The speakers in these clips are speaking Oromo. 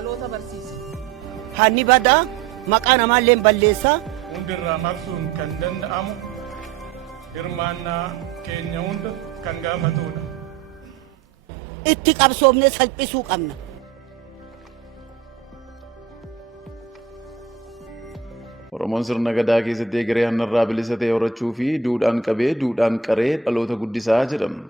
dhaloota barsiisa. Hanni badaa maqaa namaallee balleessa. Hundirraa maqsuun kan danda'amu hirmaannaa keenya hunda kan gaafatudha. Itti qabsoomnee salphisuu qabna. Oromoon sirna gadaa keessatti egeree hannarraa bilisa ta'e horachuu fi duudhaan qabee duudhaan qaree dhaloota guddisaa jedhamu.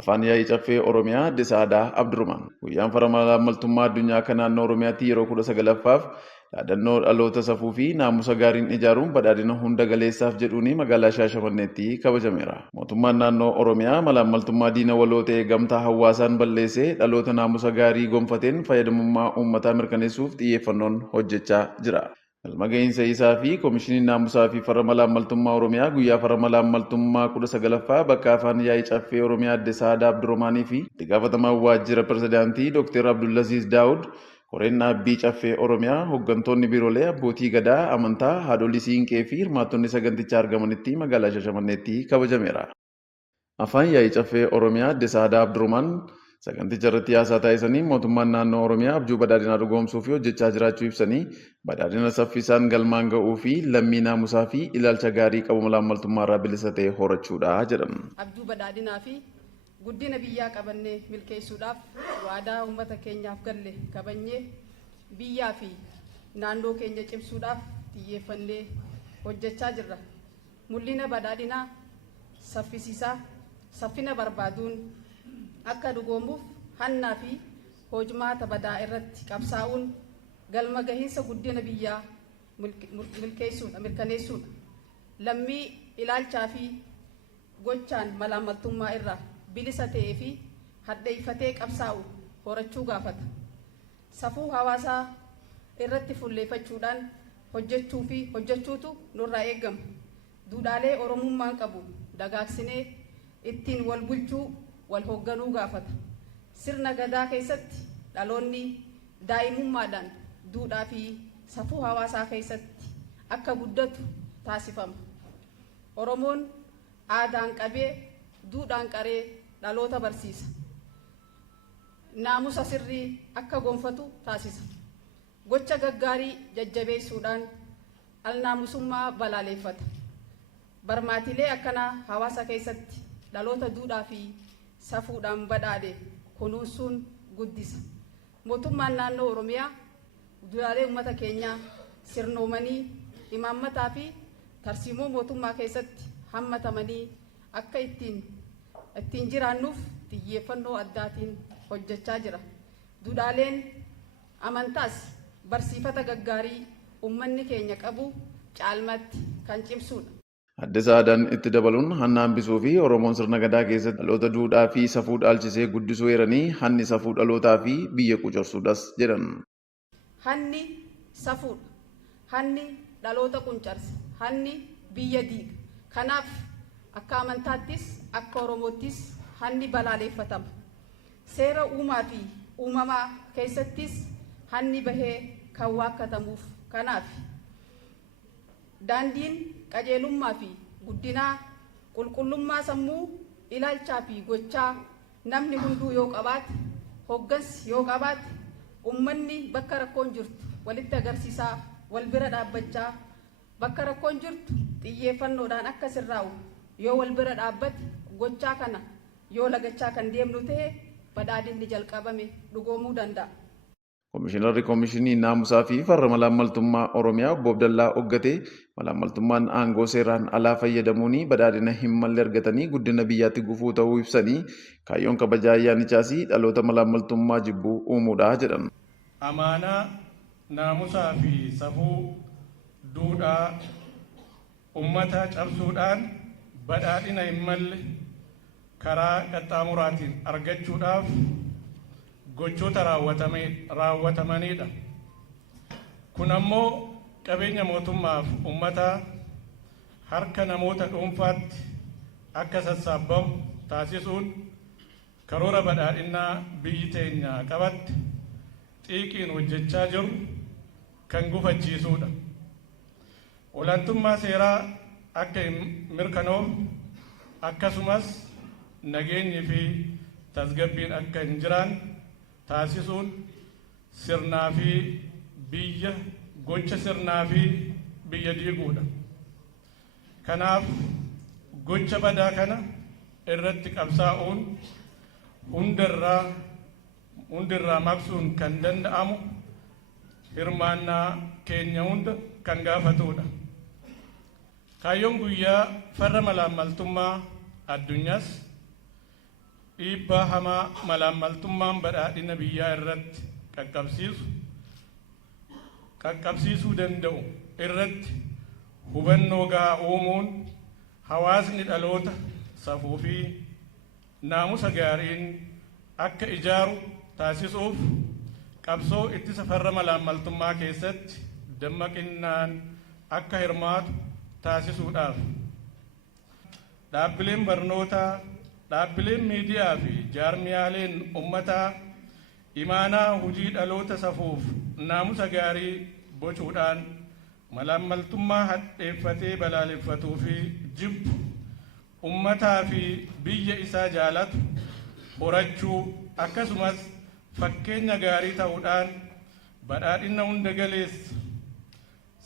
Afaan yaa'ii caffee Oromiyaa Adde Saadaa Abdurumaan. Guyyaan farra malaamaltummaa addunyaa akka naannoo Oromiyaatti yeroo 19ffaaf yaadannoo dhaloota safuu fi naamusa gaariin ijaaruun badhaadhina hunda galeessaaf jedhuun magaalaa Shaashamanneetti kabajameera. Mootummaan naannoo Oromiyaa malaamaltummaa diina waloo ta'e gamtaa hawaasaan balleessee dhaloota naamusa gaarii gonfateen fayyadamummaa uummataa mirkaneessuuf xiyyeeffannoon hojjechaa jira. Galma gahiinsa isaa fi Koomishiniin Naamusaa fi Farra Malaamaltummaa Oromiyaa guyyaa farra malaamaltummaa 19ffaa bakka afaan yaa'ii caffee Oromiyaa Adde Saadaa Abdurumaanii fi itti gaafatamaa waajjira pirezidaantii Dr. Abdulaziz Daawud, koreen dhaabbii caffee Oromiyaa, hooggantoonni biiroolee, abbootii gadaa, amantaa, haadholii siinqee fi hirmaattonni sagantichaa argamanitti magaalaa Shaashamanneetti kabajameera. Afaan yaa'ii caffee Oromiyaa Adde Saadaa Abdurumaan saganticha irratti haasaa taasisanii mootummaan naannoo Oromiyaa abjuu badhaadhinaa dhugoomsuu fi hojjechaa jiraachuu ibsanii badhaadhina saffisaan galmaan ga'uu fi lammii naamusaa fi ilaalcha gaarii qabu malaamaltummaa irraa bilisa ta'e horachuudha jedhan. Abjuu badhaadhinaa fi guddina biyyaa qabannee milkeessuudhaaf waadaa uummata keenyaaf galle kabajnee biyyaa fi naannoo keenya cimsuudhaaf xiyyeeffannee hojjechaa jirra. Mul'ina badhaadhinaa saffina barbaaduun akka dhugoomuuf hannaa fi hojmaata badaa irratti qabsaa'uun galma gahiinsa guddina biyyaa mirkaneessuudha. Lammii ilaalchaa fi gochaan malaamaltummaa irraa bilisa ta'ee fi hadheeffatee qabsaa'u horachuu gaafata. Safuu hawaasaa irratti fuulleeffachuudhaan hojjechuutu nurraa eegama. Duudhaalee Oromummaan qabu dagaagsinee ittiin wal bulchuu wal hoogganuu gaafata. Sirna gadaa keessatti dhaloonni daa'imummaadhaan duudhaa fi safuu hawaasaa keessatti akka guddatu taasifama. Oromoon aadaan qabee duudhaan qaree dhaloota barsiisa. Naamusa sirrii akka gonfatu taasisa. Gocha gaggaarii jajjabeessuudhaan alnaamusummaa balaaleeffata. Barmaatilee akkanaa hawaasa keessatti dhaloota duudhaa fi safuudhaan badhaadhe kunuunsuun guddisa. Mootummaan naannoo Oromiyaa duudhaalee uummata keenyaa sirnoomanii imaammataa fi tarsiimoo mootummaa keessatti hammatamanii akka ittiin jiraannuuf xiyyeeffannoo addaatiin hojjechaa jira. Duudhaaleen amantaas barsiifata gaggaarii uummanni keenya qabu caalmatti kan cimsuudha. Adde Saadaan itti dabaluun hanna hambisuu fi Oromoon sirna gadaa keessatti dhaloota duudhaa fi safuu dhaalchisee guddisuu eeranii hanni safuu dhalootaa fi biyya qucarsuudhas jedhan. Hanni safuudha. Hanni dhaloota quncarsa. Hanni biyya diiga. Kanaaf akka amantaattis akka Oromoottis hanni balaaleeffatama. Seera uumaa fi uumamaa keessattis hanni bahee kan waakkatamuuf. Kanaaf daandiin qajeelummaa fi guddinaa qulqullummaa sammuu ilaalchaa fi gochaa namni hunduu yoo qabaate hoggansi yoo qabaate ummanni bakka rakkoon jirtu walitti agarsiisaa wal bira dhaabbachaa bakka rakkoon jirtu xiyyeeffannoodhaan akka sirraa'u yoo wal bira dhaabbate gochaa kana yoo lagachaa kan deemnu ta'e badhaadhinni jalqabame dhugoomuu danda'a. Koomishinarri Koomishinii Naamusaa fi Farra Malaamaltummaa Oromiyaa Obbo Abdallaa Oggatee malaamaltummaan aangoo seeraan alaa fayyadamuun badhaadhina hin malle argatanii guddina biyyaatti gufuu ta'uu ibsanii kaayyoon kabajaa ayyaanichaas dhaloota malaamaltummaa jibbuu uumuudha jedhan. Amaanaa naamusaa fi safuu duudhaa ummata cabsuudhaan badhaadhina hin malle karaa qaxxaamuraatiin argachuudhaaf gochoota raawwatamanidha. Kun ammoo qabeenya mootummaaf uummataa harka namoota dhuunfaatti akka sassaabbamu taasisuun karoora badhaadhinaa biyyi teenya qabatte xiiqiin hojjechaa jiru kan gufachiisuudha. Olaantummaa seeraa akka hin mirkanoofne akkasumas nageenyi fi tasgabbiin akka hin jiraanne taasisuun sirnaa fi biyya gocha sirnaa fi biyya diiguudha. Kanaaf gocha badaa kana irratti qabsaa'uun hundirraa maqsuun kan danda'amu hirmaannaa keenya hunda kan gaafatudha. Kaayyoon guyyaa farra malaammaltummaa addunyaas dhiibbaa hamaa malaammaltummaan badhaadhina biyyaa irratti qaqqabsiisuu danda'u irratti hubannoo gahaa uumuun hawaasni dhaloota safuu fi naamusa gaariin akka ijaaru taasisuuf qabsoo ittisa farra malaammaltummaa keessatti dammaqinaan akka hirmaatu taasisuudhaaf dhaabbileen barnootaa, dhaabbileen miidiyaa fi jaarmiyaaleen ummataa imaanaa hojii dhaloota safuuf naamusa gaarii bocuudhaan malaammaltummaa hadheeffatee balaaleffatuu fi jibbu ummataa fi biyya isaa jaalatu horachuu akkasumas fakkeenya gaarii ta'uudhaan badhaadhina hunda galeessa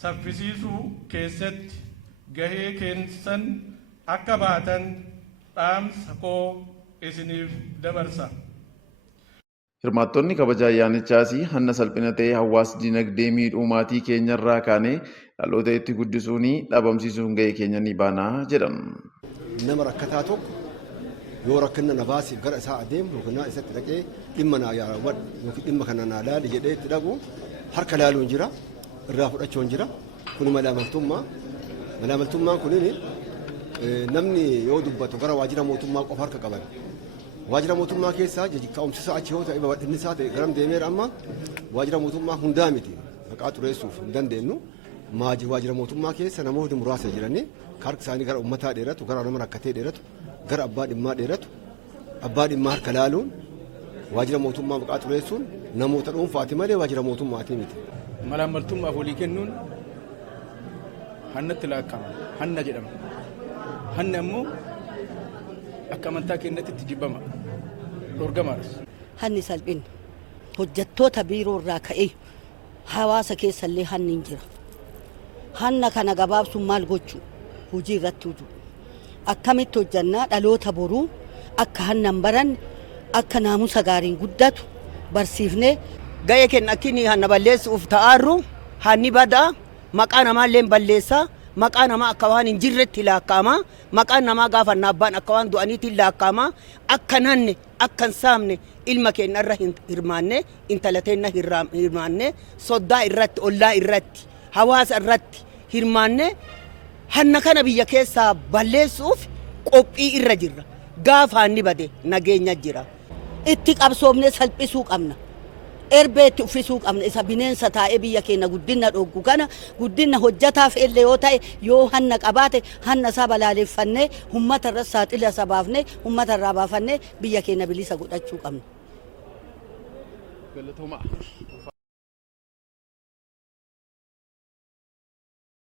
saffisiisuu keessatti gahee keessan akka baatan dhaamsa koo isiniif dabarsa. Hirmaattonni kabaja ayyaanichaas hanna salphina ta'ee hawaas dinagdee miidhuu maatii keenyarraa kaanee dhaloota itti guddisuun dhabamsiisuun gahee keenya ni baanaa jedhan. Nama rakkataa tokko yoo rakkina na baasiif gara isaa adeemu yookiin isatti dhaqee dhimma naa yaawwadhu yookiin dhimma kana naa laali jedhee itti dhaqu harka laaluun jira, irraa fudhachuun jira. Kun malaamaltummaa. Malaamaltummaan kunin namni yoo dubbatu gara waajjira mootummaa qofa harka qaban. Waajjira mootummaa keessaa ka'umsisa achi yoo ta'e babal'inni isaa ta'e garam deemeera amma waajjira mootummaa hundaa miti maqaa xureessuuf hin dandeenyu. Waajjira mootummaa keessa namoonni muraasa jiranii harka isaanii gara uummataa dheeratu, gara nama rakkatee dheeratu, gara abbaa dhimmaa dheeratu, abbaa dhimmaa harka laaluun waajjira mootummaa maqaa xureessuun namoota dhuunfaati malee waajjira mootummaati miti. Malaamaltummaaf walii kennuun hannatti laakkama, hanna jedhama. Hanni ammoo akka amantaa keenyatti itti jibbama, dhorgamaadha. Hanni salphina hojjettoota biiroo irraa ka'ee hawaasa keessallee hanni hin jira. Hanna kana gabaabsuun maal gochuu hojii irratti hojuu akkamitti hojjannaa dhaloota boruu akka hannan baranne akka naamusa gaariin guddatu barsiifnee ga'ee kenna akkinii hanna balleessuuf ta'arru hanni badaa maqaa namaallee balleessaa maqaa namaa akka waan hin jirretti laakkaama maqaan namaa gaafanna abbaan akka waan du'aniitti laakkaama akka nanne akka hin saamne ilma keenya irra hirmaanne intala teenya hirmaanne soddaa irratti ollaa irratti hawaasa irratti hirmaanne hanna kana biyya keessaa balleessuuf qophii irra jirra. Gaafa hanni bade nageenya jira. Itti qabsoomnee salphisuu qabna. Erbeetti uffisuu qabna. Isa bineensa taa'ee biyya keenya guddina dhoggu kana guddina hojjataaf illee yoo ta'e yoo hanna qabaate hanna isaa balaaleffannee uummata irra saaxila isa baafnee uummata irraa baafannee biyya keenya bilisa godhachuu qabna.